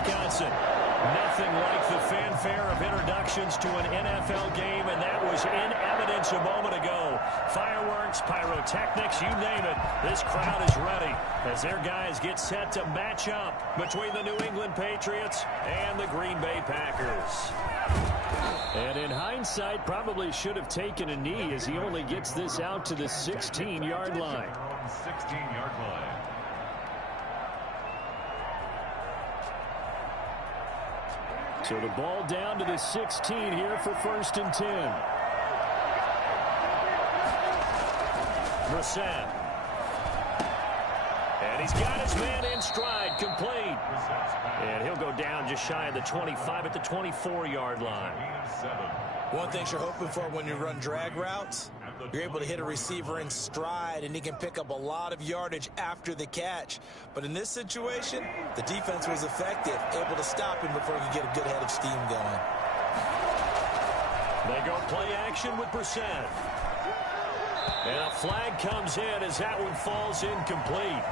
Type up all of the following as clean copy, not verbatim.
Wisconsin. Nothing like the fanfare of introductions to an NFL game, and that was in evidence a moment ago. Fireworks, pyrotechnics, you name it. This crowd is ready as their guys get set to match up between the New England Patriots and the Green Bay Packers. And in hindsight, probably should have taken a knee as he only gets this out to the 16-yard line. 16-yard line. So the ball down to the 16 here for 1st and 10. Brissett. And he's got his man in stride, complete. And he'll go down just shy of the 25 at the 24-yard line. One thing you're hoping for when you run drag routes, you're able to hit a receiver in stride, and he can pick up a lot of yardage after the catch. But in this situation, the defense was effective, able to stop him before he could get a good head of steam going. They go play action with Brissett. And a flag comes in as that one falls incomplete.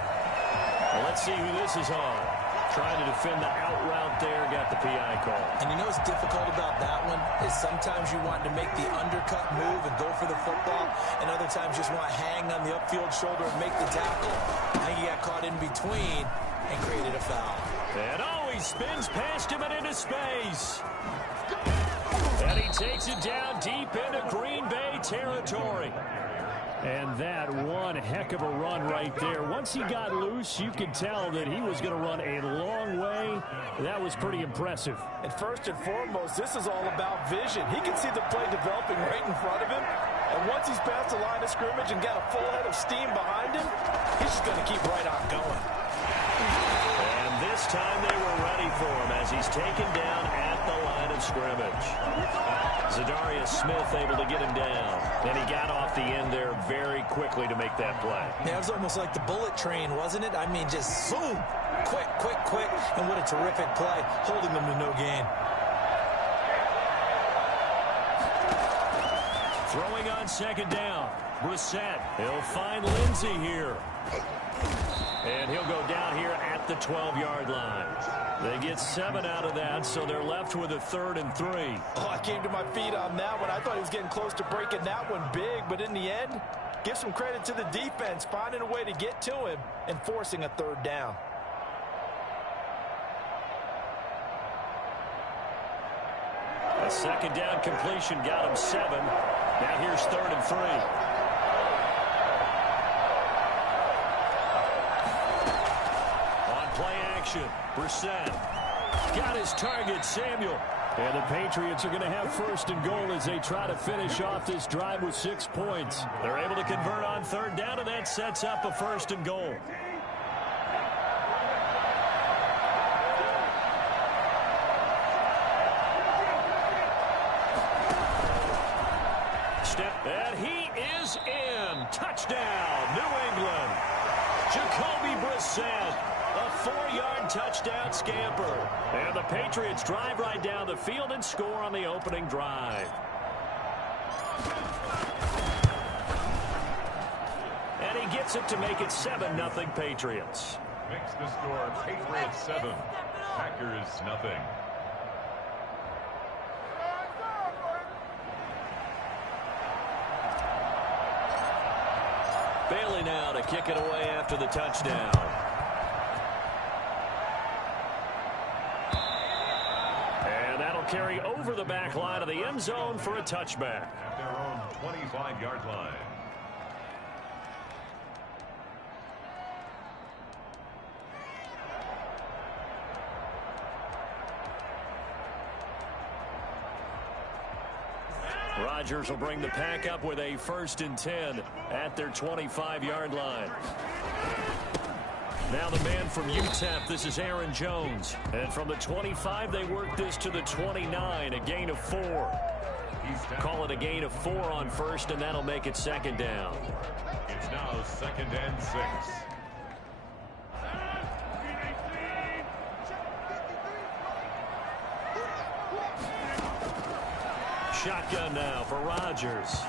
Well, let's see who this is on. Trying to defend the out route there, got the PI call. And you know what's difficult about that one is sometimes you want to make the undercut move and go for the football, and other times you just want to hang on the upfield shoulder and make the tackle. I think he got caught in between and created a foul. And he spins past him and into space. And he takes it down deep into Green Bay territory. And that one heck of a run right there. Once he got loose, you could tell that he was going to run a long way. That was pretty impressive. And first and foremost, this is all about vision. He can see the play developing right in front of him. And once he's past the line of scrimmage and got a full head of steam behind him, he's just going to keep right on going. And this time they were ready for him as he's taken down at the line of scrimmage. Zadarius Smith able to get him down. And he got off the end there very quickly to make that play. Yeah, it was almost like the bullet train, wasn't it? I mean, just zoom, quick, quick, quick. And what a terrific play, holding them to no gain. Throwing on 2nd down. Brissett. He'll find Lindsey here. And he'll go down here at the 12-yard line. They get 7 out of that, so they're left with a 3rd and 3. Oh, I came to my feet on that one. I thought he was getting close to breaking that one big, but in the end, give some credit to the defense, finding a way to get to him and forcing a 3rd down. A 2nd down completion got him 7. Now here's 3rd and 3. Brissett got his target, Samuel. And the Patriots are going to have 1st and goal as they try to finish off this drive with 6 points. They're able to convert on 3rd down, and that sets up a 1st and goal. And he is in. Touchdown, New England. Jacoby Brissett. A 4-yard touchdown scamper. And the Patriots drive right down the field and score on the opening drive. And he gets it to make it 7-0 Patriots. Makes the score Patriots 7, Packers nothing. Bailey now to kick it away after the touchdown. And that'll carry over the back line of the end zone for a touchback. At their own 25-yard line. Rodgers will bring the pack up with a 1st and 10 at their 25-yard line. Now the man from UTEP, this is Aaron Jones. And from the 25, they work this to the 29, a gain of 4. Call it a gain of 4 on 1st, and that'll make it 2nd down. It's now 2nd and 6. Shotgun now for Rodgers.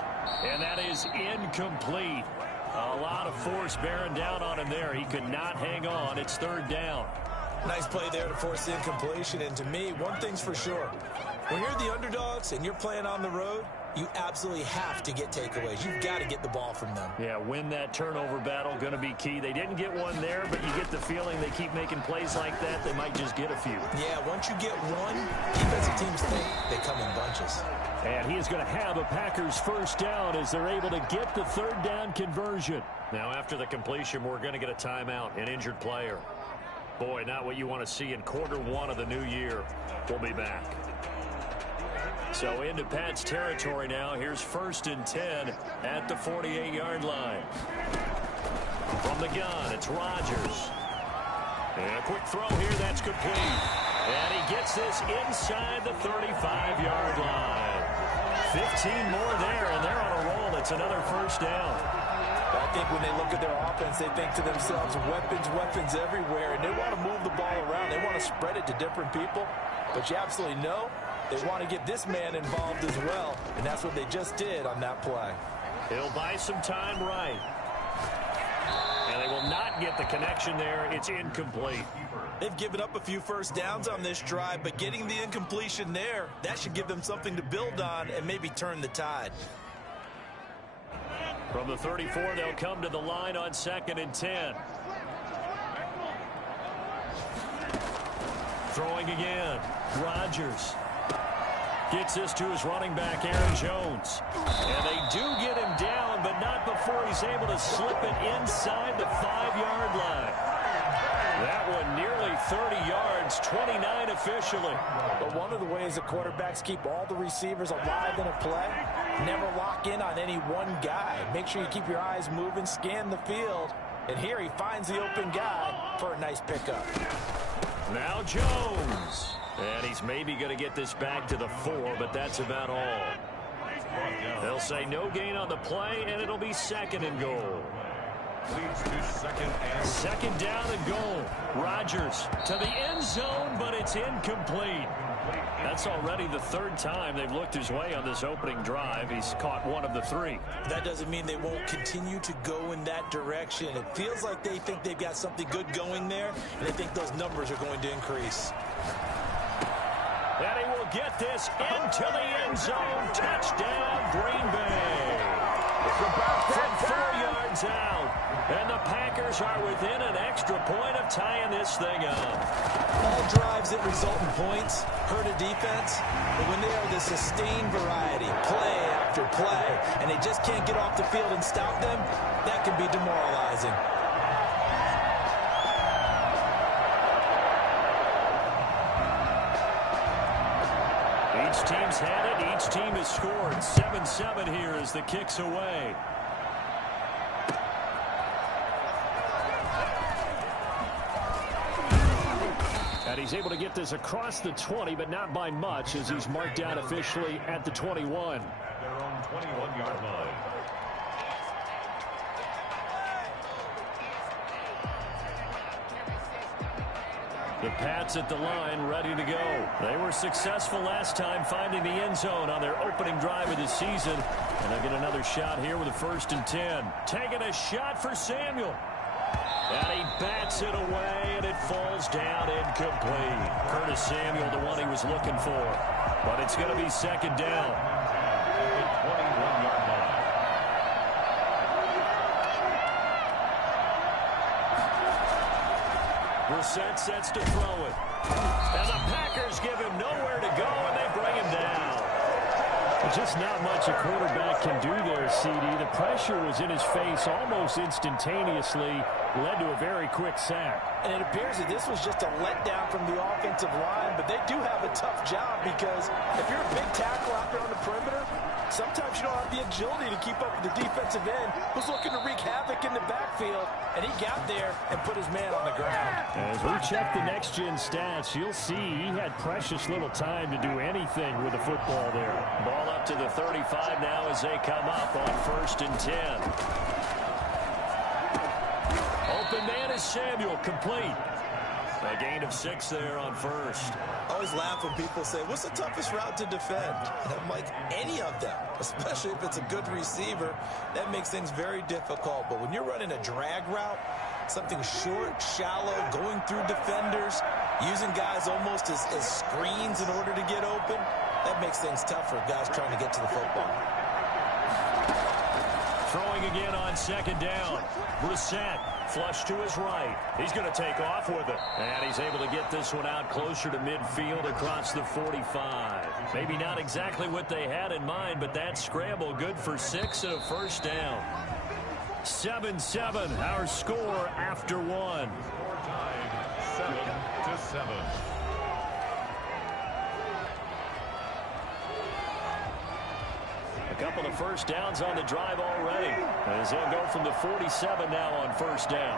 And that is incomplete. A lot of force bearing down on him there. He could not hang on. It's 3rd down. Nice play there to force the incompletion. And to me, one thing's for sure. When you're the underdogs and you're playing on the road, you absolutely have to get takeaways. You've got to get the ball from them. Yeah, win that turnover battle, going to be key. They didn't get one there, but you get the feeling they keep making plays like that, they might just get a few. Yeah, once you get one, defensive teams think they come in bunches. And he is going to have a Packers first down as they're able to get the third down conversion. Now, after the completion, we're going to get a timeout, an injured player. Boy, not what you want to see in Q1 of the new year. We'll be back. So into Pat's territory now. Here's 1st and 10 at the 48-yard line. From the gun, it's Rodgers. And a quick throw here, that's complete. And he gets this inside the 35-yard line. 15 more there, and they're on a roll. It's another first down. I think when they look at their offense, they think to themselves, weapons everywhere, and they want to move the ball around. They want to spread it to different people. But you absolutely know they want to get this man involved as well, and that's what they just did on that play. He'll buy some time right. And they will not get the connection there. It's incomplete. They've given up a few first downs on this drive, but getting the incompletion there, that should give them something to build on and maybe turn the tide. From the 34, they'll come to the line on 2nd and 10. Throwing again. Rodgers gets this to his running back, Aaron Jones. And they do get him down, but not before he's able to slip it inside the 5-yard line. That one nearly 30 yards, 29 officially. But one of the ways the quarterbacks keep all the receivers alive in a play, never lock in on any one guy. Make sure you keep your eyes moving, scan the field. And here he finds the open guy for a nice pickup. Now Jones. And he's maybe going to get this back to the 4, but that's about all. They'll say no gain on the play, and it'll be 2nd and goal. Leads to 2nd and 2nd down and goal. Rodgers to the end zone, but it's incomplete. That's already the 3rd time they've looked his way on this opening drive. He's caught one of the 3. That doesn't mean they won't continue to go in that direction. It feels like they think they've got something good going there, and they think those numbers are going to increase. And he will get this into the end zone. Touchdown, Green Bay. From 4 yards out. And the Packers are within an extra point of tying this thing up. All drives that result in points hurt a defense, but when they are the sustained variety, play after play, and they just can't get off the field and stop them, that can be demoralizing. Each team's had it. Each team has scored. 7-7 here as the kick's away. And he's able to get this across the 20, but not by much, as he's marked down officially at the 21. at their own 21-yard line. The Pats at the line, ready to go. They were successful last time finding the end zone on their opening drive of the season. And they'll get another shot here with a 1st and 10. Taking a shot for Samuel. And he bats it away, and it falls down incomplete. Curtis Samuel, the one he was looking for. But it's going to be 2nd down. At the 21-yard line. Brissett sets to throw it. And the Packers give him nowhere to go, and they bring him down. Just not much a quarterback can do there, CD. The pressure was in his face almost instantaneously, led to a very quick sack. And it appears that this was just a letdown from the offensive line, but they do have a tough job because if you're a big tackle out there on the perimeter, sometimes you don't have the agility to keep up with the defensive end who's looking to wreak havoc in the backfield, and he got there and put his man on the ground. As we check the next-gen stats, you'll see he had precious little time to do anything with the football there. Ball up to the 35 now as they come up on 1st and 10. Open man is Samuel, complete. A gain of 6 there on 1st. I always laugh when people say, what's the toughest route to defend? And I'm like, any of them, especially if it's a good receiver. That makes things very difficult. But when you're running a drag route, Something short, shallow, going through defenders, using guys almost as screens in order to get open. That makes things tough for guys trying to get to the football. Throwing again on second down. Brissett, flush to his right. He's going to take off with it. And he's able to get this one out closer to midfield across the 45. Maybe not exactly what they had in mind, but that scramble good for 6 and a first down. 7-7, our score after 1. Tied 7-7. A couple of first downs on the drive already, as they'll go from the 47 now on first down.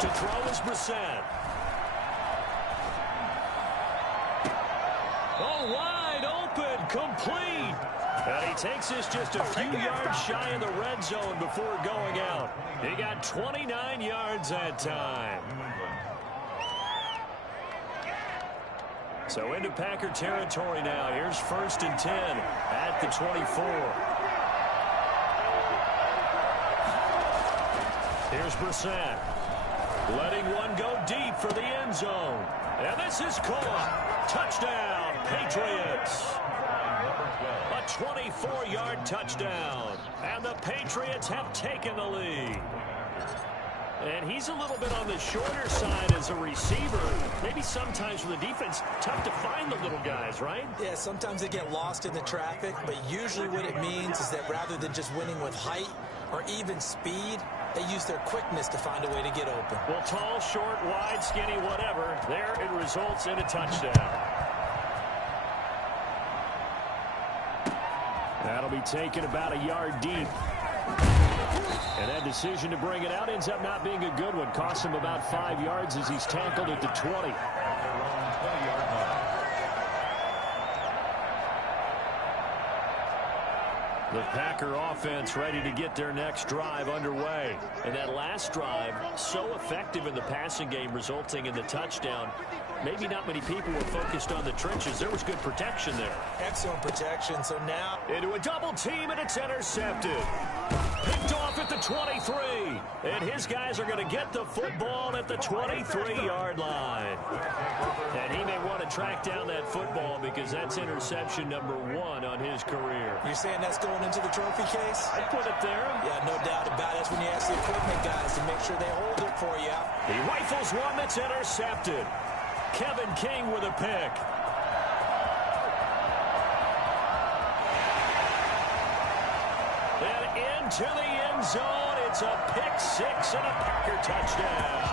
To throw is Brissett. Oh, wide open, complete. And he takes this just a few yards shy of the red zone before going out. He got 29 yards that time. So into Packer territory now. Here's 1st and 10 at the 24. Here's Brissett. Letting one go deep for the end zone. And this is caught. Touchdown, Patriots. A 24-yard touchdown. And the Patriots have taken the lead. And he's a little bit on the shorter side as a receiver. Maybe sometimes for the defense, tough to find the little guys, right? Yeah, sometimes they get lost in the traffic, but usually what it means is that rather than just winning with height or even speed, they use their quickness to find a way to get open. Well, tall, short, wide, skinny, whatever, there it results in a touchdown. That'll be taken about a yard deep. And that decision to bring it out ends up not being a good one. Costs him about 5 yards as he's tackled at the 20. At their own 20-yard line. The Packer offense ready to get their next drive underway. And that last drive, so effective in the passing game, resulting in the touchdown. Maybe not many people were focused on the trenches. There was good protection there. Excellent protection. So now into a double team, and it's intercepted. Picked off at the 23. And his guys are going to get the football at the 23-yard line. And he may want to track down that football because that's interception number 1 on his career. You're saying that's going into the trophy case? I put it there. Yeah, no doubt about it. That's when you ask the equipment guys to make sure they hold it for you. He rifles one that's intercepted. Kevin King with a pick. And into the end zone. It's a pick 6 and a Packer touchdown.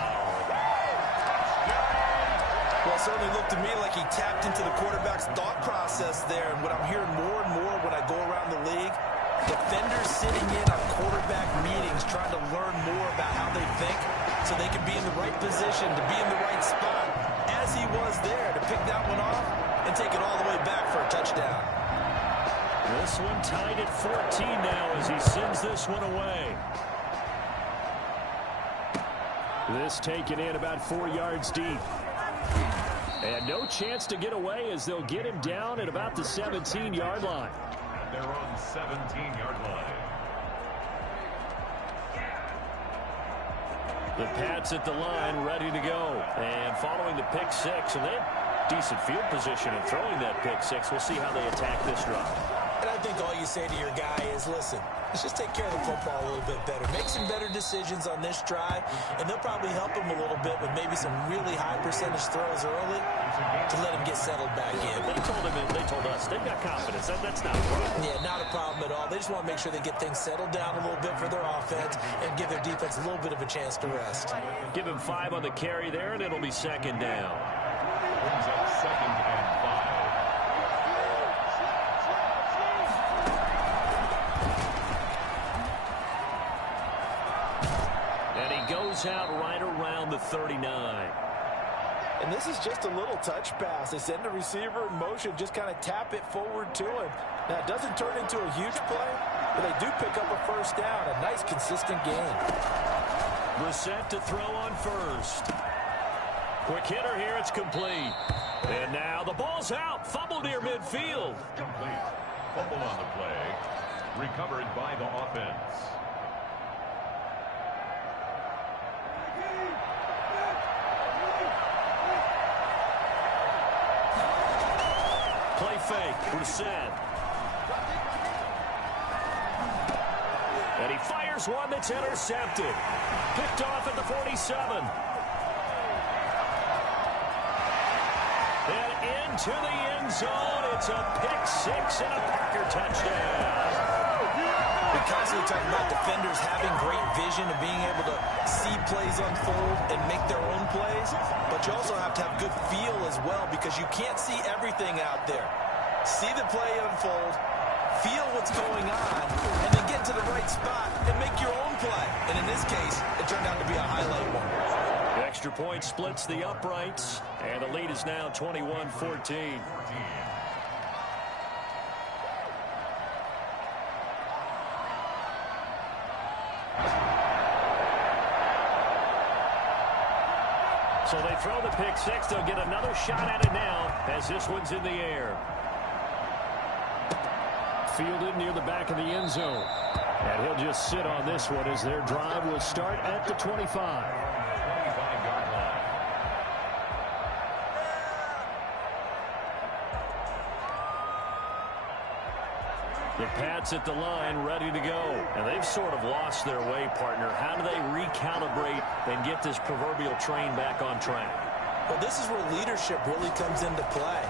Well, it certainly looked to me like he tapped into the quarterback's thought process there. And what I'm hearing more and more when I go around the league, defenders sitting in on quarterback meetings trying to learn more about how they think so they can be in the right position, to be in the right spot, as he was there, to pick that one off and take it all the way back for a touchdown. This one tied at 14 now as he sends this one away. This taken in about 4 yards deep. And no chance to get away as they'll get him down at about the 17-yard line. At their own 17-yard line. The Pats at the line ready to go. And following the pick 6, and they have decent field position in throwing that pick 6. We'll see how they attack this drive. And I think all you say to your guy is, listen, let's just take care of the football a little bit better. Make some better decisions on this drive, and they'll probably help him a little bit with maybe some really high percentage throws early to let him get settled back in. They told us they've got confidence. That's not a problem. Yeah, not a problem at all. They just want to make sure they get things settled down a little bit for their offense and give their defense a little bit of a chance to rest. Give him 5 on the carry there, and it'll be second down. Brings up 2nd and 5. Goes out right around the 39. And this is just a little touch pass. They send the receiver in motion, just kind of tap it forward to him. Now, it doesn't turn into a huge play, but they do pick up a first down. A nice, consistent gain. Brissett to throw on first. Quick hitter here. It's complete. And now the ball's out. Fumble near midfield. Complete. Fumble on the play. Recovered by the offense. Play fake. Brissett. And he fires one that's intercepted. Picked off at the 47. And into the end zone. It's a pick-6 and a Packer touchdown. We constantly talk about defenders having great vision and being able to see plays unfold and make their own plays, but you also have to have good feel as well because you can't see everything out there. See the play unfold, feel what's going on, and then get to the right spot and make your own play. And in this case, it turned out to be a highlight one. The extra point splits the uprights, and the lead is now 21-14. So they throw the pick-6. They'll get another shot at it now as this one's in the air. Fielded near the back of the end zone. And he'll just sit on this one as their drive will start at the 25. The Pats at the line, ready to go. And they've sort of lost their way, partner. How do they recalibrate and get this proverbial train back on track? Well, this is where leadership really comes into play.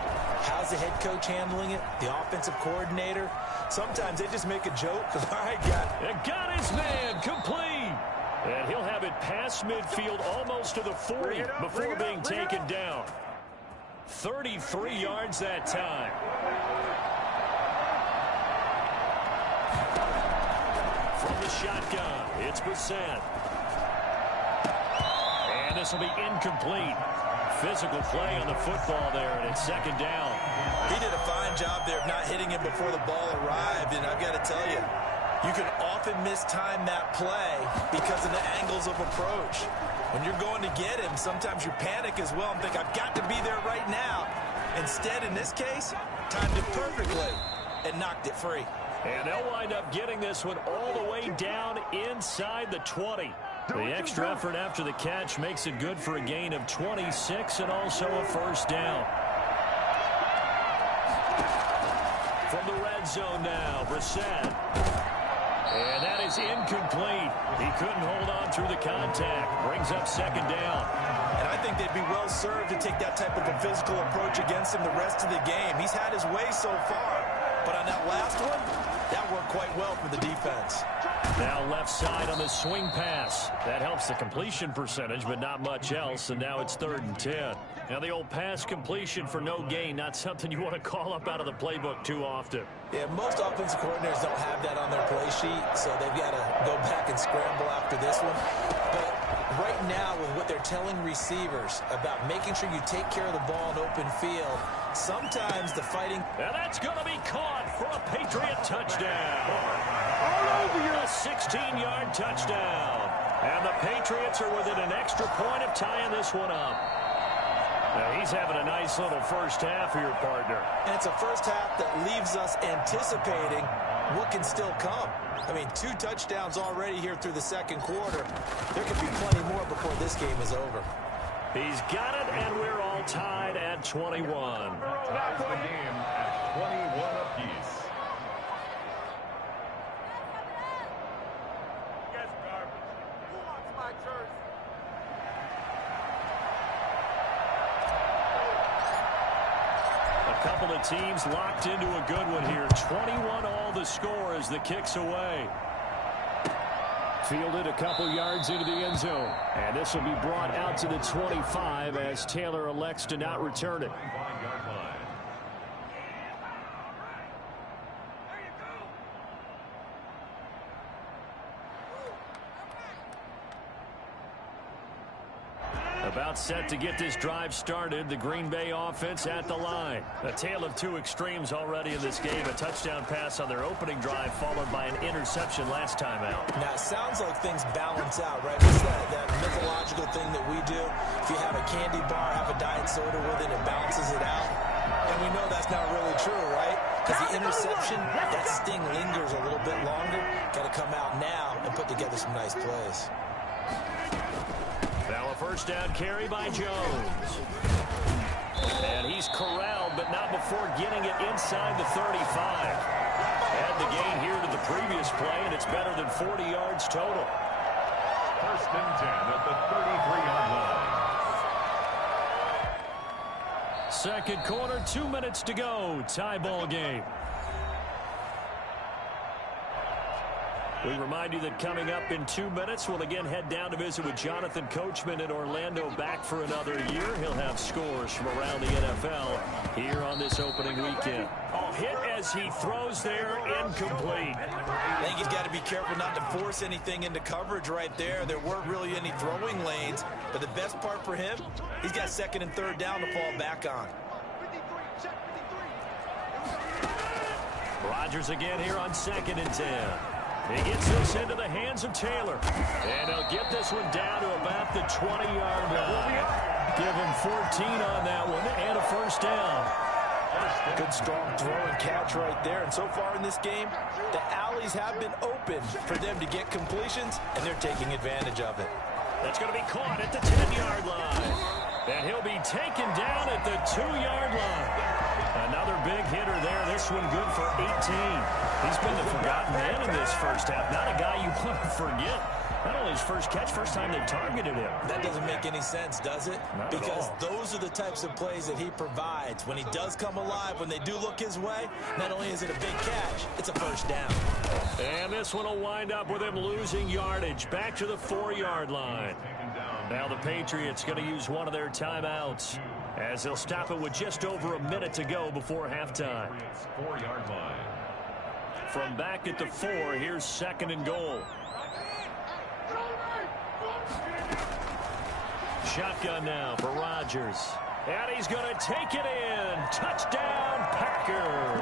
How's the head coach handling it? The offensive coordinator? Sometimes they just make a joke. All right, got his man complete. And he'll have it past midfield almost to the 40 before being taken down. 33 yards that time. From the shotgun, it's Brissett. And this will be incomplete. Physical play on the football there, and it's second down. He did a fine job there of not hitting him before the ball arrived, and I've got to tell you, you can often mistime that play because of the angles of approach. When you're going to get him, sometimes you panic as well and think, I've got to be there right now. Instead, in this case, timed it perfectly and knocked it free. And they'll wind up getting this one all the way down inside the 20. The extra effort after the catch makes it good for a gain of 26 and also a first down. From the red zone now, Brissett. And that is incomplete. He couldn't hold on through the contact. Brings up second down. And I think they'd be well served to take that type of a physical approach against him the rest of the game. He's had his way so far. But on that last one, that worked quite well for the defense. Now left side on the swing pass. That helps the completion percentage, but not much else. And now it's 3rd and 10. Now the old pass completion for no gain, not something you want to call up out of the playbook too often. Yeah, most offensive coordinators don't have that on their play sheet, so they've got to go back and scramble after this one. But right now, with what they're telling receivers about making sure you take care of the ball in open field, sometimes the fighting... And that's going to be caught for a Patriot touchdown. A 16-yard touchdown. And the Patriots are within an extra point of tying this one up. Now he's having a nice little first half here, partner. And it's a first half that leaves us anticipating what can still come. I mean, 2 touchdowns already here through the second quarter. There could be plenty more before this game is over. He's got it, and we're all tied at 21. Ties the game at 21 apiece. A couple of teams locked into a good one here. 21 all the score as the kick's away. Fielded a couple yards into the end zone. And this will be brought out to the 25 as Taylor elects to not return it. About set to get this drive started. The Green Bay offense at the line. A tale of 2 extremes already in this game. A touchdown pass on their opening drive followed by an interception last time out. Now, it sounds like things balance out, right? What's that mythological thing that we do? If you have a candy bar, have a diet soda with it, it balances it out. And we know that's not really true, right? because the interception, that sting lingers a little bit longer. Got to come out now and put together some nice plays. Now a first down carry by Jones. And he's corralled, but not before getting it inside the 35. Add the gain here to the previous play, and it's better than 40 yards total. First and 10 at the 33-yard line. Second quarter, 2 minutes to go. Tie ball game. We remind you that coming up in 2 minutes, we'll again head down to visit with Jonathan Coachman in Orlando, back for another year. He'll have scores from around the NFL here on this opening weekend. Oh, hit as he throws there, incomplete. I think he's got to be careful not to force anything into coverage right there. There weren't really any throwing lanes, but the best part for him, he's got second and third down to fall back on. Rodgers again here on 2nd and 10. He gets this into the hands of Taylor. And he'll get this one down to about the 20-yard line. Give him 14 on that one and a first down. Good strong throw and catch right there. And so far in this game, the alleys have been open for them to get completions, and they're taking advantage of it. That's going to be caught at the 10-yard line. And he'll be taken down at the 2-yard line. Another big hitter there. This one good for 18. He's been the forgotten man in this first half. Not a guy you want to forget. Not only his first catch, first time they've targeted him. That doesn't make any sense, does it? Not because at all. Those are the types of plays that he provides. When he does come alive, when they do look his way, not only is it a big catch, it's a first down. And this one will wind up with him losing yardage. Back to the 4-yard line. Now the Patriots going to use one of their timeouts, as they'll stop it with just over a minute to go before halftime. 4-yard line. From back at the 4, here's 2nd and goal. Shotgun now for Rodgers. And he's going to take it in. Touchdown, Packers.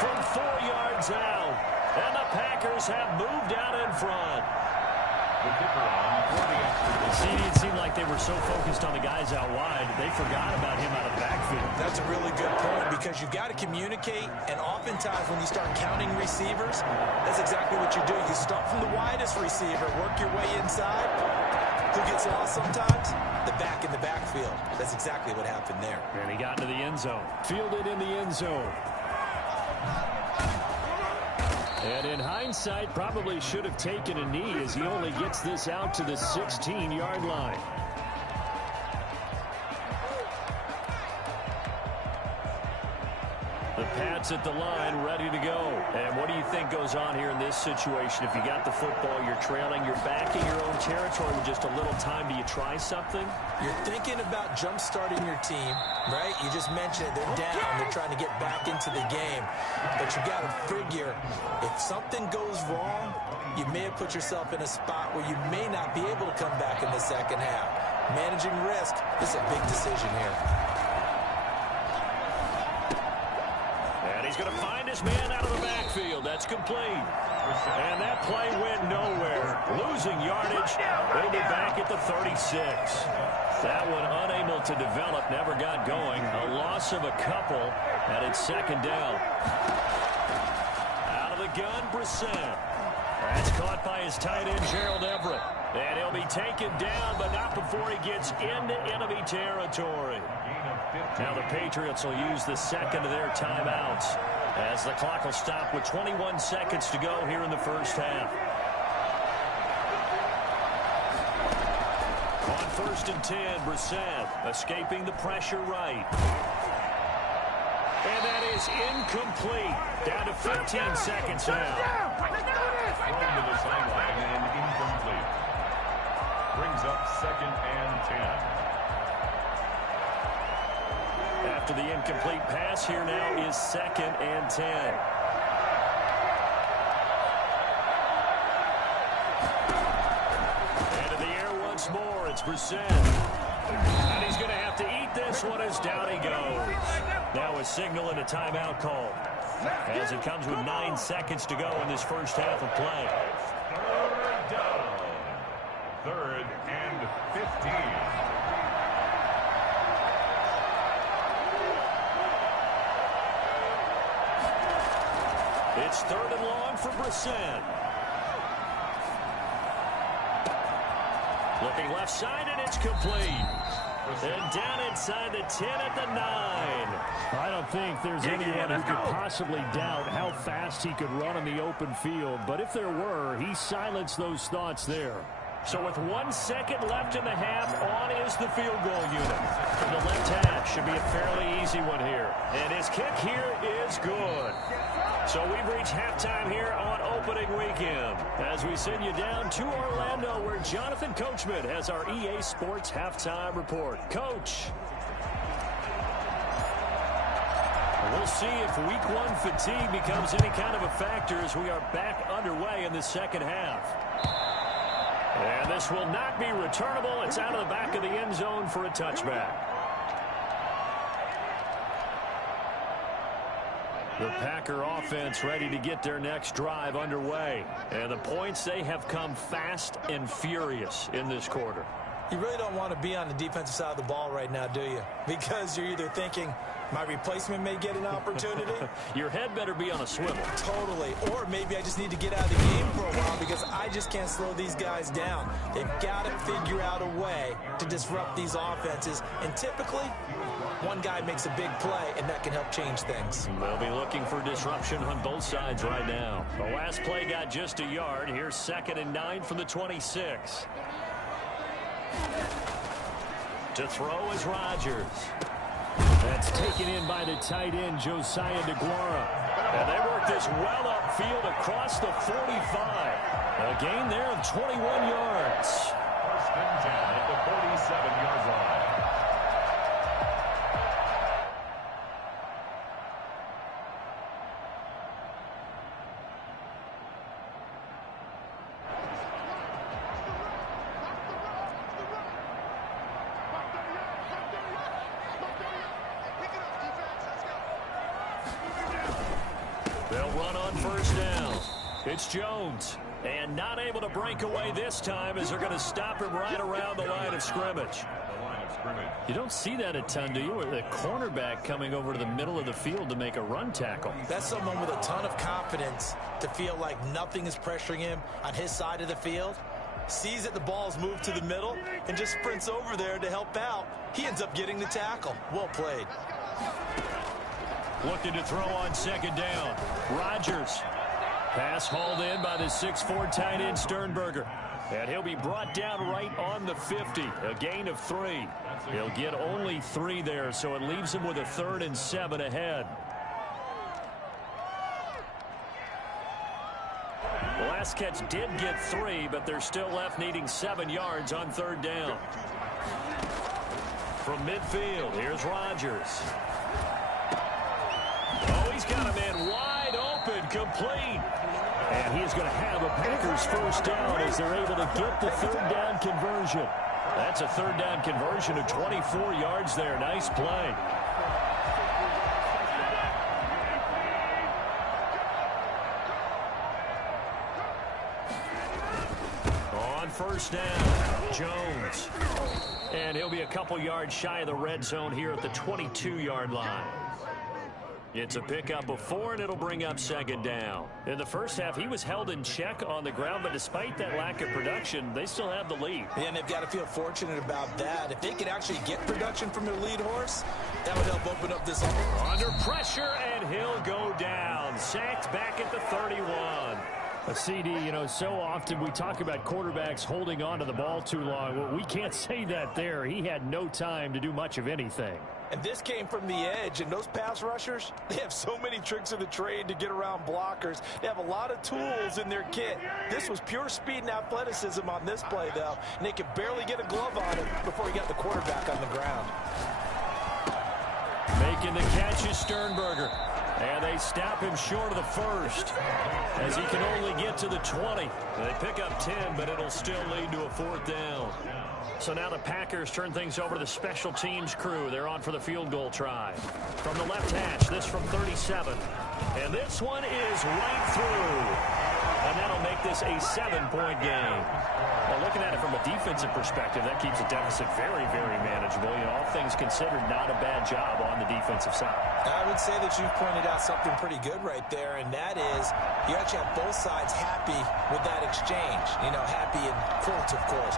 From 4 yards out. And the Packers have moved out in front. The kicker on for the extra See, it seemed like they were so focused on the guys out wide, they forgot about him out of the backfield. That's a really good point, because you've got to communicate, and oftentimes when you start counting receivers, that's exactly what you're doing. You start from the widest receiver, work your way inside. Who gets lost sometimes? The back in the backfield. That's exactly what happened there. And he got into the end zone. Fielded in the end zone. And in hindsight, probably should have taken a knee, as he only gets this out to the 16-yard line. The Pats at the line, ready to go. And what do you think goes on here in this situation? If you got the football, you're trailing, you're back in your own territory with just a little time, do you try something? You're thinking about jump-starting your team, right? You just mentioned it. They're down. They're trying to get back into the game. But you got to figure, if something goes wrong, you may have put yourself in a spot where you may not be able to come back in the second half. Managing risk is a big decision here. He's going to find his man out of the backfield. That's complete. And that play went nowhere. Losing yardage. They'll be back at the 36. That one unable to develop. Never got going. A loss of a couple. And it's 2nd down. Out of the gun, Brissett. That's caught by his tight end, Gerald Everett. And he'll be taken down, but not before he gets into enemy territory. Now the Patriots will use the second of their timeouts, as the clock will stop with 21 seconds to go here in the first half. On 1st and 10, Brissett escaping the pressure right. And that is incomplete. Down to 15 seconds now. Thrown to the sideline and incomplete. Brings up 2nd and 10. After the incomplete pass, here now is 2nd and 10. And in the air once more, it's Brissett. And he's going to have to eat this one as down he goes. Now a signal and a timeout call, as it comes with 9 seconds to go in this first half of play. Third down. 3rd and 15. It's 3rd and long for Brissett. Looking left side, and it's complete. And down inside the 10 at the 9. I don't think there's anyone who could possibly doubt how fast he could run in the open field. But if there were, he silenced those thoughts there. So with 1 second left in the half, on is the field goal unit. From the left hash, should be a fairly easy one here. And his kick here is good. So we've reached halftime here on opening weekend as we send you down to Orlando where Jonathan Coachman has our EA Sports halftime report. Coach. We'll see if week 1 fatigue becomes any kind of a factor as we are back underway in the second half. And this will not be returnable. It's out of the back of the end zone for a touchback. The Packer offense ready to get their next drive underway. And the points, they have come fast and furious in this quarter. You really don't want to be on the defensive side of the ball right now, do you? Because you're either thinking, my replacement may get an opportunity. Your head better be on a swivel. Totally. Or maybe I just need to get out of the game for a while because I just can't slow these guys down. They've got to figure out a way to disrupt these offenses. And typically, one guy makes a big play, and that can help change things. They'll be looking for disruption on both sides right now. The last play got just a yard. Here's 2nd and 9 from the 26. To throw is Rodgers. That's taken in by the tight end, Josiah DeGuara. And they work this well upfield across the 45. A gain there of 21 yards. 1st and 10 at the 47-yard line. They'll run on 1st down. It's Jones. And not able to break away this time as they're going to stop him right around the line of scrimmage. You don't see that a ton, do you? With a cornerback coming over to the middle of the field to make a run tackle. That's someone with a ton of confidence to feel like nothing is pressuring him on his side of the field. Sees that the ball's moved to the middle and just sprints over there to help out. He ends up getting the tackle. Well played. Looking to throw on 2nd down. Rodgers. Pass hauled in by the 6'4" tight end Sternberger. And he'll be brought down right on the 50. A gain of 3. He'll get only 3 there, so it leaves him with a 3rd and 7 ahead. The last catch did get 3, but they're still left needing 7 yards on 3rd down. From midfield, here's Rodgers. Oh, he's got a man wide open, complete. And he is going to have a Packers 1st down as they're able to get the 3rd down conversion. That's a 3rd down conversion of 24 yards there. Nice play. On 1st down, Jones. And he'll be a couple yards shy of the red zone here at the 22-yard line. It's a pickup of 4, and it'll bring up 2nd down. In the first half, he was held in check on the ground, but despite that lack of production, they still have the lead. Yeah, and they've got to feel fortunate about that. If they could actually get production from their lead horse, that would help open up this offense. Under pressure, and he'll go down. Sacked back at the 31. A CD, you know, so often we talk about quarterbacks holding on to the ball too long. Well, we can't say that there. He had no time to do much of anything. And this came from the edge, and those pass rushers, they have so many tricks of the trade to get around blockers. They have a lot of tools in their kit. This was pure speed and athleticism on this play, though, and they could barely get a glove on him before he got the quarterback on the ground. Making the catch is Sternberger. And they stop him short of the 1st as he can only get to the 20. They pick up 10, but it'll still lead to a 4th down. So now the Packers turn things over to the special teams crew. They're on for the field goal try. From the left hash, this from 37. And this one is right through. And that'll make this a 7-point game. Well, looking at it from a defensive perspective, that keeps the deficit very, very manageable. You know, all things considered, not a bad job on the defensive side. I would say that you've pointed out something pretty good right there, and that is you actually have both sides happy with that exchange. You know, happy in quotes, of course.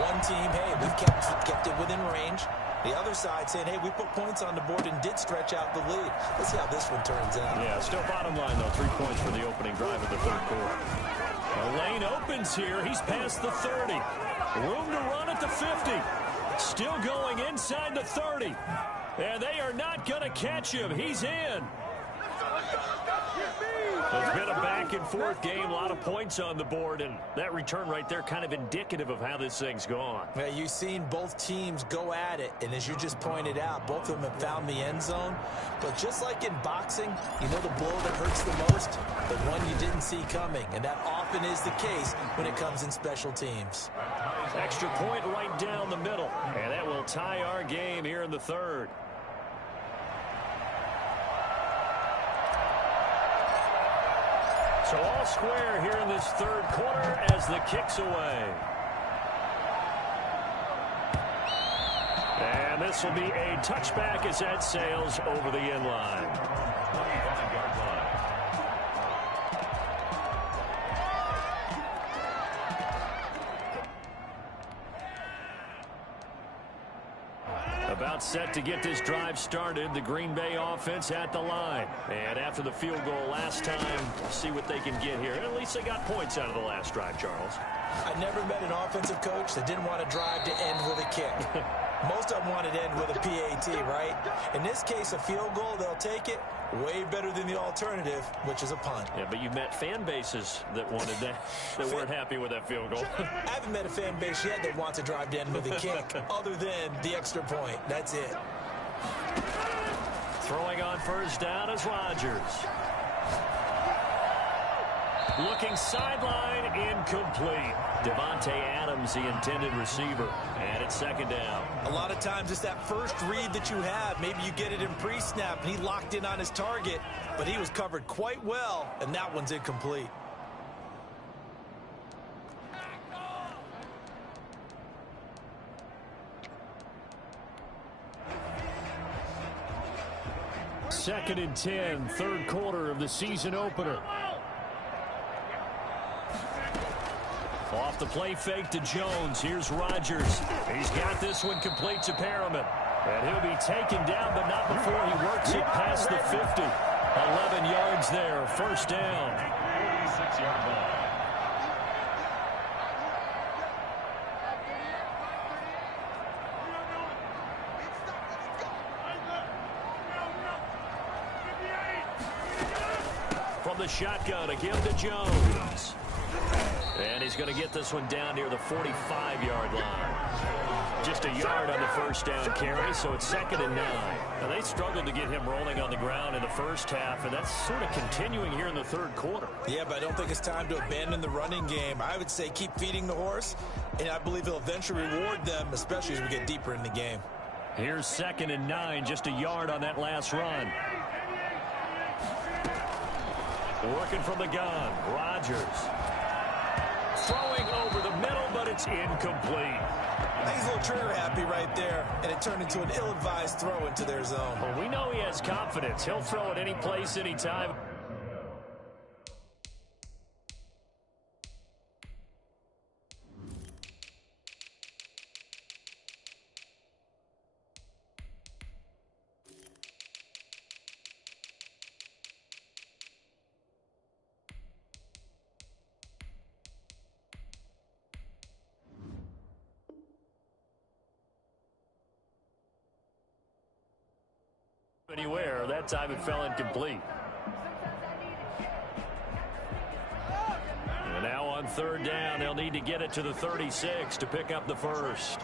One team, hey, we've kept it within range. The other side saying, hey, we put points on the board and did stretch out the lead. Let's see how this one turns out. Yeah, still bottom line, though. 3 points for the opening drive of the third quarter. The lane opens here. He's past the 30. Room to run at the 50. Still going inside the 30. And they are not going to catch him. He's in. It's been a back-and-forth game, a lot of points on the board, and that return right there kind of indicative of how this thing's gone. Yeah, you've seen both teams go at it, and as you just pointed out, both of them have found the end zone. But just like in boxing, you know the blow that hurts the most? The one you didn't see coming, and that often is the case when it comes in special teams. Extra point right down the middle, and that will tie our game here in the third. So all square here in this third quarter as the kick's away. And this will be a touchback as that sails over the end line. About set to get this drive started. The Green Bay offense at the line. And after the field goal last time, see what they can get here. At least they got points out of the last drive, Charles. I never met an offensive coach that didn't want to drive to end with a kick. Most of them wanted to end with a PAT, right? In this case, a field goal, they'll take it. Way better than the alternative, which is a punt. Yeah, but you met fan bases that wanted that, that weren't happy with that field goal. I haven't met a fan base yet that wants to drive to end with a kick, other than the extra point. That's it. Throwing on first down is Rodgers. Looking sideline, incomplete. Devontae Adams, the intended receiver. And it's second down. A lot of times it's that first read that you have. Maybe you get it in pre-snap, and he locked in on his target, but he was covered quite well, and that one's incomplete. Second and 10, third quarter of the season opener. Off the play fake to Jones. Here's Rodgers. He's got this one complete to Perriman. And he'll be taken down, but not before he works it past the 50. 11 yards there, first down. 46-yard line. From the shotgun, again to Jones. And he's going to get this one down near the 45-yard line. Just a yard on the first down carry, so it's second and 9. Now, they struggled to get him rolling on the ground in the first half, and that's sort of continuing here in the third quarter. Yeah, but I don't think it's time to abandon the running game. I would say keep feeding the horse, and I believe he'll eventually reward them, especially as we get deeper in the game. Here's second and 9, just a yard on that last run. Working from the gun, Rodgers. Throwing over the middle, but it's incomplete. I think he's a little trigger happy right there, and it turned into an ill-advised throw into their zone. Well, we know he has confidence. He'll throw it any place, anytime. Anywhere, that time it fell incomplete. And now on third down, they'll need to get it to the 36 to pick up the first.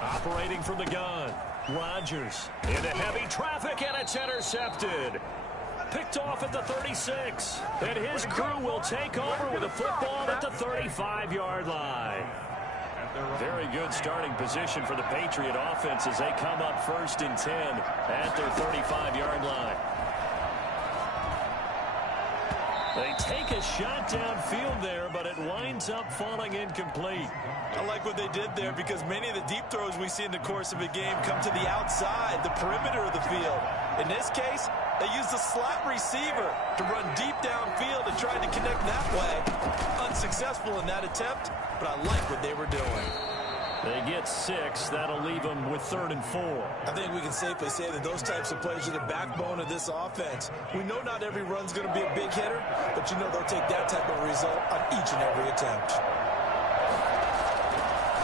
Operating from the gun, Rodgers into heavy traffic, and it's intercepted. Picked off at the 36, and his crew will take over with a football at the 35-yard line. Very good starting position for the Patriot offense as they come up first and 10 at their 35-yard line. They take a shot downfield there, but it ends up falling incomplete. I like what they did there because many of the deep throws we see in the course of a game come to the outside, the perimeter of the field. In this case, they used the slot receiver to run deep downfield and tried to connect that way. Unsuccessful in that attempt, but I like what they were doing. They get 6. That'll leave them with 3rd and 4. I think we can safely say that those types of plays are the backbone of this offense. We know not every run's going to be a big hitter, but you know they'll take that type of result on each and every attempt.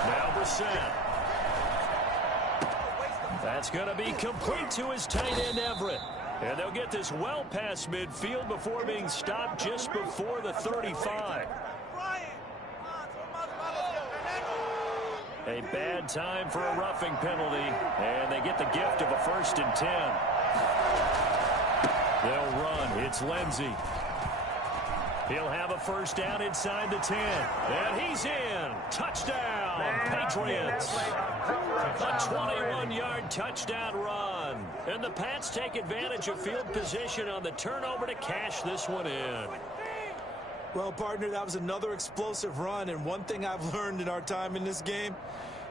Now Brissett. That's going to be complete to his tight end, Everett. And they'll get this well past midfield before being stopped just before the 35. A bad time for a roughing penalty, and they get the gift of a 1st and 10. They'll run. It's Lindsey. He'll have a 1st down inside the 10. And he's in. Touchdown, Patriots. A 21-yard touchdown run. And the Pats take advantage of field position on the turnover to cash this one in. Well, partner, that was another explosive run, and one thing I've learned in our time in this game,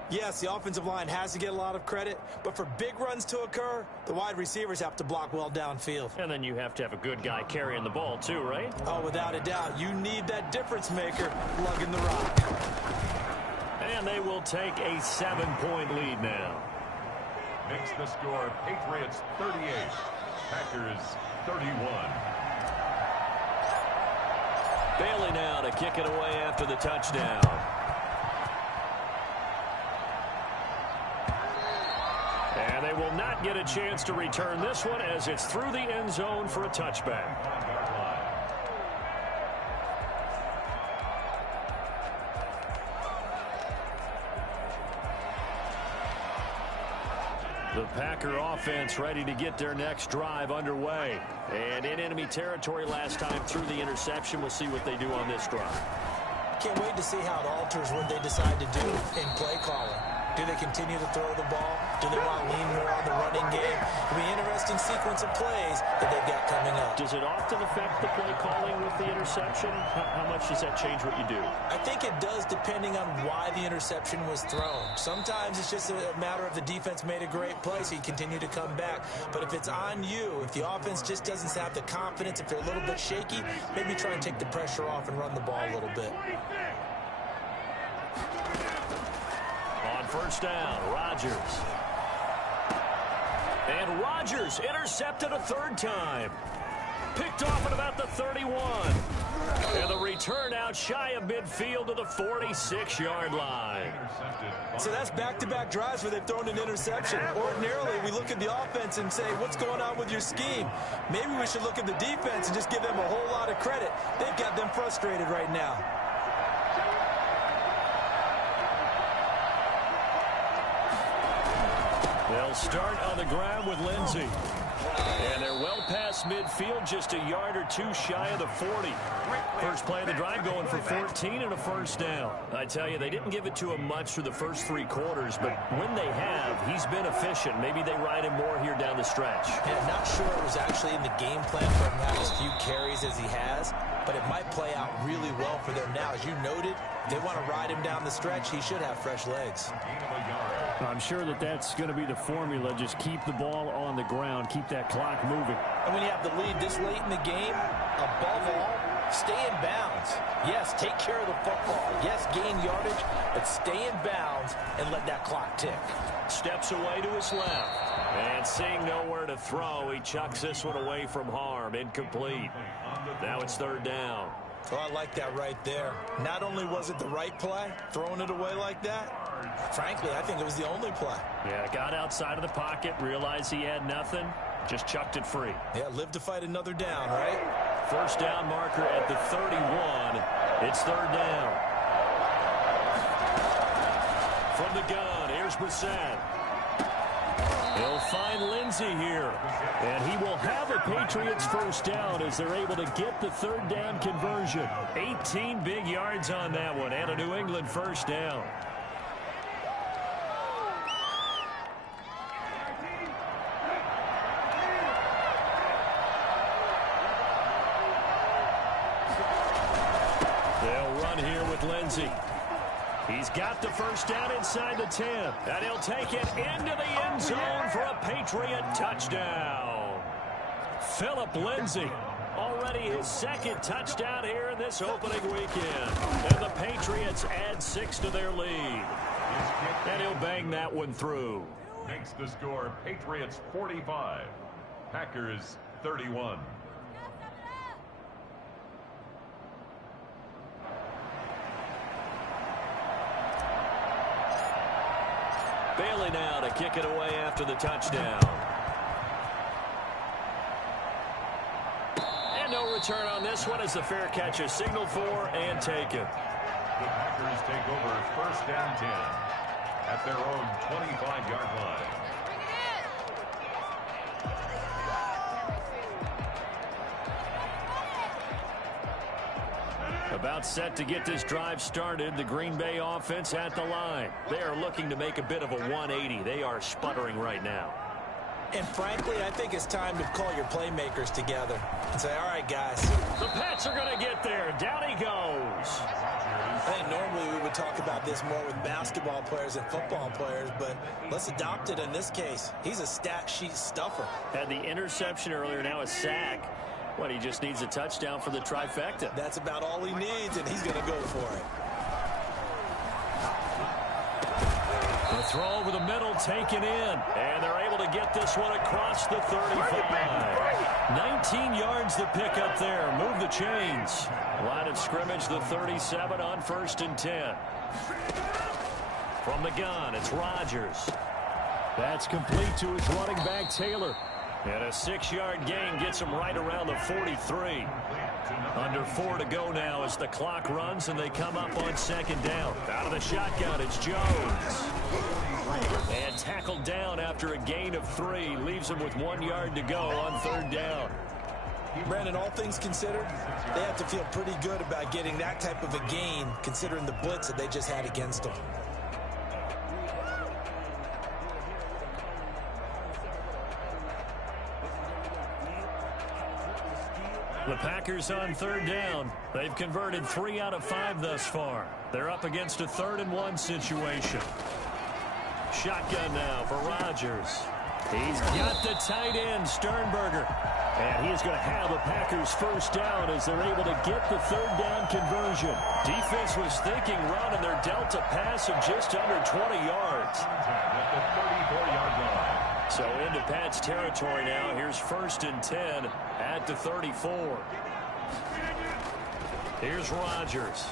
yes, the offensive line has to get a lot of credit, but for big runs to occur, the wide receivers have to block well downfield. And then you have to have a good guy carrying the ball too, right? Oh, without a doubt. You need that difference maker lugging the rock. And they will take a 7-point lead now. Makes the score Patriots 38, Packers 31. Bailey now to kick it away after the touchdown. And they will not get a chance to return this one as it's through the end zone for a touchback. The Packer offense ready to get their next drive underway. And in enemy territory last time through the interception. We'll see what they do on this drive. Can't wait to see how it alters what they decide to do in play calling. Do they continue to throw the ball? Do they want to lean more on the running game? It'll be an interesting sequence of plays that they've got coming up. Does it often affect the play calling with the interception? How much does that change what you do? I think it does depending on why the interception was thrown. Sometimes it's just a matter of the defense made a great play, so you continue to come back. But if it's on you, if the offense just doesn't have the confidence, if they're a little bit shaky, maybe try and take the pressure off and run the ball a little bit. On 1st down, Rodgers. And Rodgers intercepted a 3rd time. Picked off at about the 31. And the return out shy of midfield to the 46-yard line. So that's back-to-back drives where they've thrown an interception. Ordinarily, we look at the offense and say, what's going on with your scheme? Maybe we should look at the defense and just give them a whole lot of credit. They've got them frustrated right now. They'll start on the ground with Lindsey. And they're well past midfield, just a yard or two shy of the 40. First play of the drive going for 14 and a 1st down. I tell you, they didn't give it to him much through the first 3 quarters, but when they have, he's been efficient. Maybe they ride him more here down the stretch. Yeah, not sure it was actually in the game plan for him to have as few carries as he has, but it might play out really well for them now. As you noted, if they want to ride him down the stretch, he should have fresh legs. I'm sure that that's going to be the formula. Just keep the ball on the ground. Keep that clock moving. And when you have the lead this late in the game, above all, stay in bounds. Yes, take care of the football. Yes, gain yardage, but stay in bounds and let that clock tick. Steps away to his left. And seeing nowhere to throw, he chucks this one away from harm. Incomplete. Now it's 3rd down. Oh, I like that right there. Not only was it the right play, throwing it away like that, frankly, I think it was the only play. Yeah, got outside of the pocket, realized he had nothing, just chucked it free. Yeah, live to fight another down, right? 1st down marker at the 31. It's 3rd down. From the gun, here's Brissett. He'll find Lindsey here. And he will have a Patriots 1st down as they're able to get the 3rd down conversion. 18 big yards on that one and a New England 1st down. They'll run here with Lindsey. He's got the first down inside the 10. And he'll take it into the end zone for a Patriot touchdown. Philip Lindsey, already his second touchdown here in this opening weekend. And the Patriots add 6 to their lead. And he'll bang that one through. Makes the score Patriots 45, Packers 31. Bailey now to kick it away after the touchdown. And no return on this one as the fair catch is signaled for and taken. The Packers take over first and 10 at their own 25-yard line. About set to get this drive started. The Green Bay offense at the line. They are looking to make a bit of a 180. They are sputtering right now. And frankly, I think it's time to call your playmakers together and say, all right, guys. The Pats are going to get there. Down he goes. I think normally we would talk about this more with basketball players and football players, but let's adopt it in this case. He's a stat sheet stuffer. Had the interception earlier, now a sack. What, he just needs a touchdown for the trifecta. That's about all he needs, and he's going to go for it. The throw over the middle taken in, and they're able to get this one across the 35. 19 yards to pick up there. Move the chains. Line of scrimmage, the 37 on 1st and 10. From the gun, it's Rodgers. That's complete to his running back, Taylor. And a 6-yard gain gets him right around the 43. Under 4 to go now as the clock runs and they come up on 2nd down. Out of the shotgun, it's Jones. And tackled down after a gain of 3. Leaves him with 1 yard to go on 3rd down. Brandon, all things considered, they have to feel pretty good about getting that type of a gain considering the blitz that they just had against them. The Packers on 3rd down. They've converted 3 out of 5 thus far. They're up against a 3rd and 1 situation. Shotgun now for Rodgers. He's got the tight end, Sternberger. And he's going to have the Packers first down as they're able to get the 3rd down conversion. Defense was thinking run, and they're dealt a pass of just under 20 yards. At the 34-yard line. So into Pat's territory now. Here's 1st and 10 at the 34. Here's Rodgers.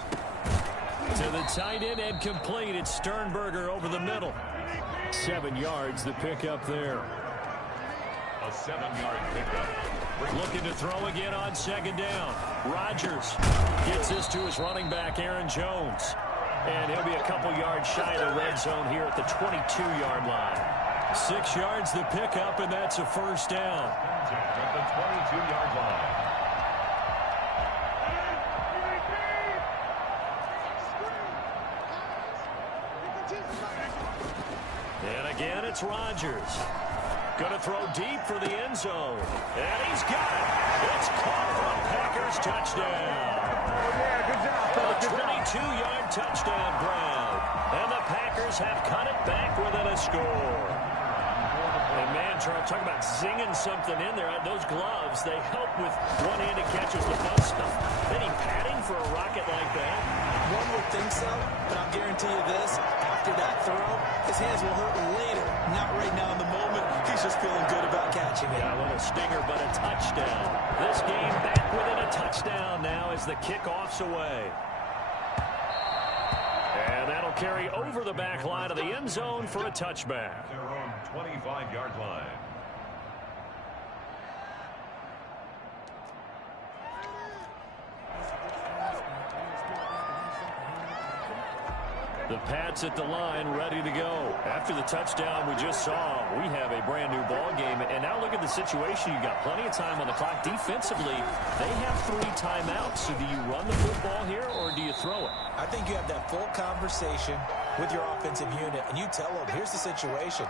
To the tight end and complete. It's Sternberger over the middle. 7 yards to pick up there. A 7-yard pickup. Looking to throw again on 2nd down. Rodgers gets this to his running back, Aaron Jones. And he'll be a couple yards shy of the red zone here at the 22-yard line. 6 yards to pick up, and that's a first down. At the 22-yard line. And again, it's Rodgers. Going to throw deep for the end zone. And he's got it. It's caught for a Packers touchdown. A 22-yard touchdown grab. And the Packers have cut it back within a score. And man, Charles, talk about zinging something in there. Those gloves, they help with one-handed catches the fun stuff. Any padding for a rocket like that? One would think so, but I'll guarantee you this. After that throw, his hands will hurt later. Not right now in the moment. He's just feeling good about catching it. Yeah, a little stinger, but a touchdown. This game back within a touchdown now as the kickoff's away. And that'll carry over the back line of the end zone for a touchback. Their own 25-yard line. The Pats at the line, ready to go. After the touchdown we just saw, we have a brand new ball game. And now look at the situation. You've got plenty of time on the clock. Defensively, they have 3 timeouts. So do you run the football here or do you throw it? I think you have that full conversation. with your offensive unit, and you tell them, here's the situation.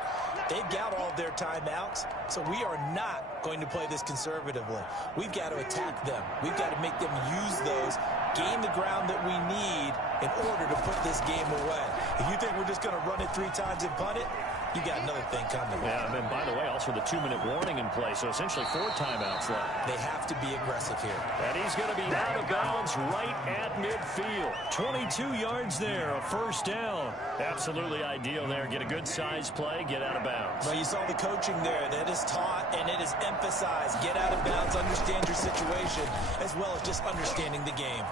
They've got all their timeouts, so we are not going to play this conservatively. We've got to attack them. We've got to make them use those, gain the ground that we need in order to put this game away. If you think we're just going to run it 3 times and punt it, you got another thing coming. Yeah, and by the way, also the 2-minute warning in play, so essentially 4 timeouts left. They have to be aggressive here. And he's going to be out of bounds right at midfield. 22 yards there, a first down. Absolutely ideal there. Get a good size play, get out of bounds. Well, you saw the coaching there. That is taught and it is emphasized. Get out of bounds, understand your situation, as well as just understanding the game.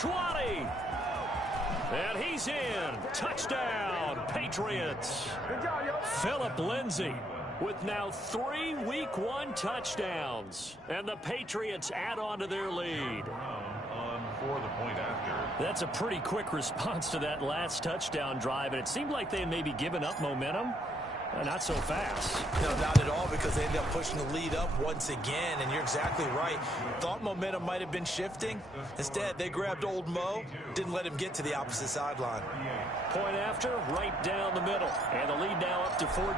20. And he's in. Touchdown, Patriots. Philip Lindsay with now 3 Week 1 touchdowns. And the Patriots add on to their lead. For the point after. That's a pretty quick response to that last touchdown drive. And it seemed like they had maybe given up momentum. Not so fast. No, not at all, because they ended up pushing the lead up once again, and you're exactly right. Thought momentum might have been shifting. Instead, they grabbed old Mo, didn't let him get to the opposite sideline. Point after, right down the middle, and the lead now up to 14.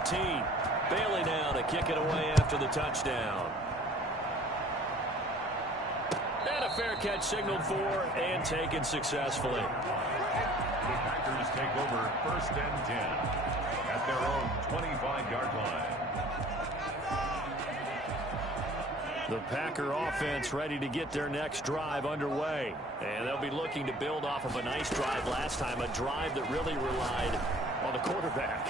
Bailey now to kick it away after the touchdown. And a fair catch signaled for and taken successfully. The Packers take over 1st and 10 at their own 25-yard line. The Packer offense ready to get their next drive underway. And they'll be looking to build off of a nice drive last time, a drive that really relied on the quarterback.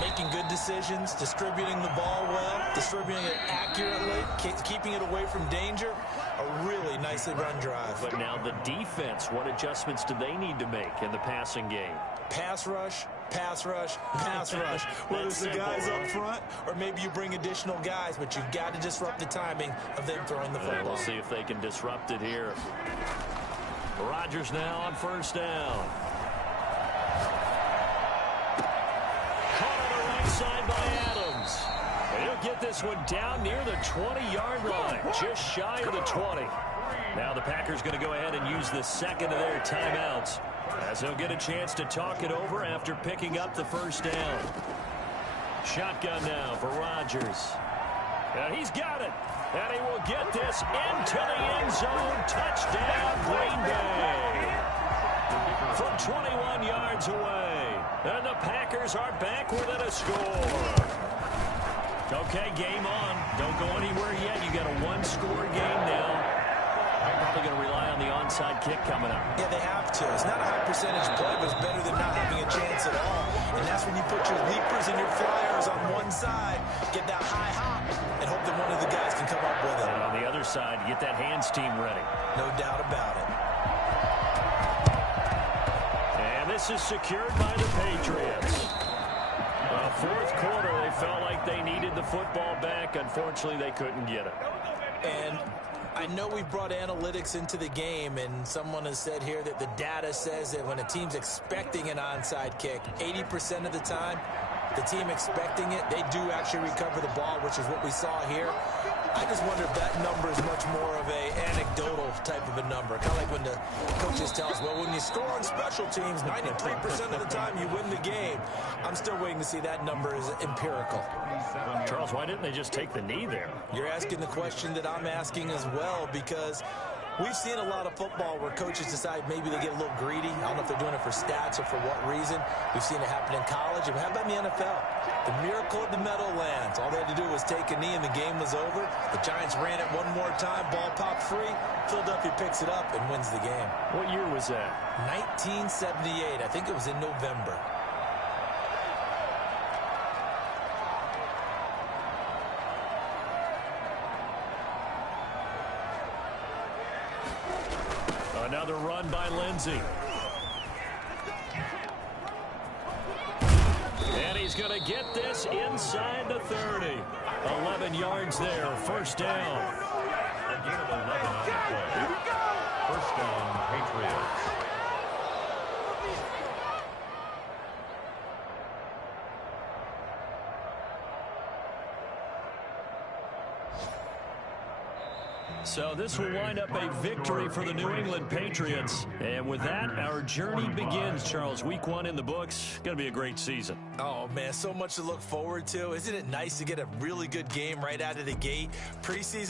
Making good decisions, distributing the ball well, distributing it accurately, keeping it away from danger. A really nicely run drive. But now the defense, what adjustments do they need to make in the passing game? Pass rush, pass rush, pass rush. Whether it's the guys up front or maybe you bring additional guys, but you've got to disrupt the timing of them throwing the football. We'll see if they can disrupt it here. Rodgers now on 1st down. Caught on the right side by Adams. And he'll get this one down near the 20-yard line, just shy of the 20. Now the Packers going to go ahead and use the second of their timeouts, as they'll get a chance to talk it over after picking up the 1st down. Shotgun now for Rodgers. And he's got it. And he will get this into the end zone. Touchdown, Green Bay. From 21 yards away. And the Packers are back within a score. Okay, game on. Don't go anywhere yet. You got a 1-score game now. Probably going to rely on the onside kick coming up. Yeah, they have to. It's not a high percentage play, but it's better than not having a chance at all. And that's when you put your leapers and your flyers on one side, get that high hop, and hope that one of the guys can come up with it. And on the other side, get that hands team ready. No doubt about it. And this is secured by the Patriots. 4th quarter, they felt like they needed the football back. Unfortunately, they couldn't get it. And I know we brought analytics into the game, and someone has said here that the data says that when a team's expecting an onside kick, 80% of the time, the team expecting it, they do actually recover the ball, which is what we saw here. I just wonder if that number is much more of a anecdotal type of a number. Kind of like when the coaches tell us, well, when you score on special teams, 93% of the time you win the game. I'm still waiting to see that number is empirical. Charles, why didn't they just take the knee there? You're asking the question that I'm asking as well, because we've seen a lot of football where coaches decide maybe they get a little greedy. I don't know if they're doing it for stats or for what reason. We've seen it happen in college. And how about in the NFL? The miracle of the Meadowlands. All they had to do was take a knee and the game was over. The Giants ran it one more time. Ball popped free. Philadelphia picks it up and wins the game. What year was that? 1978. I think it was in November. Another run by Lindsay. And he's going to get this inside the 30. 11 yards there, 1st down. A gain of 11 on the play. 1st down, Patriots. So this will wind up a victory for the New England Patriots. And with that, our journey begins, Charles. Week 1 in the books. Going to be a great season. Oh, man, so much to look forward to. Isn't it nice to get a really good game right out of the gate? Preseason